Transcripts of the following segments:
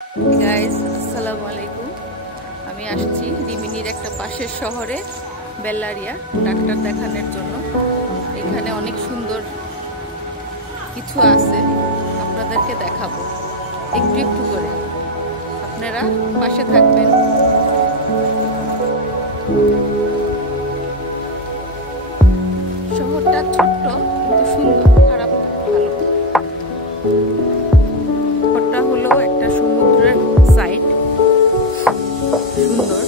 গাইস আসসালামু আলাইকুম। আমি আসছি রিমিনির একটা পাশের শহরে বেল্লারিয়া ডাক্তার দেখানোর জন্য। এখানে অনেক সুন্দর কিছু আছে, আপনাদেরকে দেখাবো একটু একটু করে। আপনারা পাশে থাকবেন। শহরটা ছোট্ট কিন্তু সুন্দর, খারাপ ভালো। শহরটা হলো একটা সমুদ্রের সাইড, সুন্দর।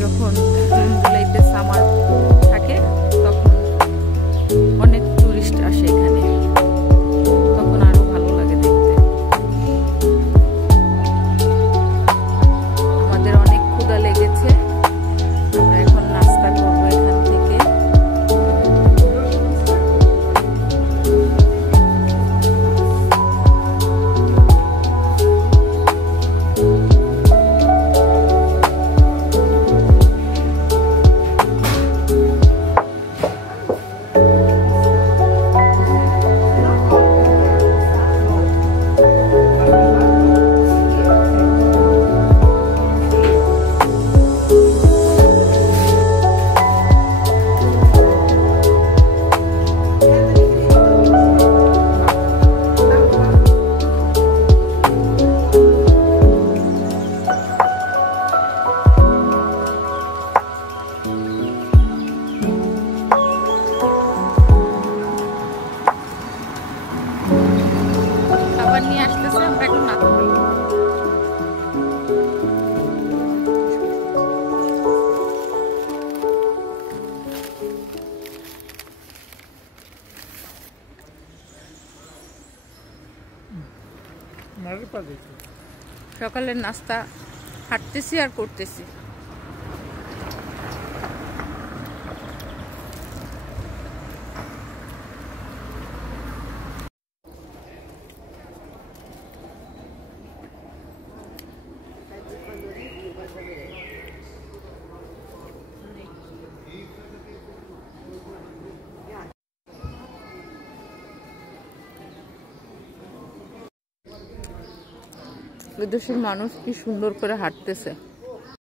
যখন জুন জুলাইতে সামার থাকে তখন অনেক টুরিস্ট আসে এখানে, তখন আরো ভালো লাগে দেখতে। আমাদের অনেক ক্ষুধা লেগেছে, আমরা এখন নাস্তা করবো এখান থেকে। খাবার নিয়ে আসতেছে, আমরা এখন নাস্তা করব। সকালের নাস্তা হাঁটতেছি আর করতেছি। দেশের মানুষ কি সুন্দর করে হাঁটতেছে।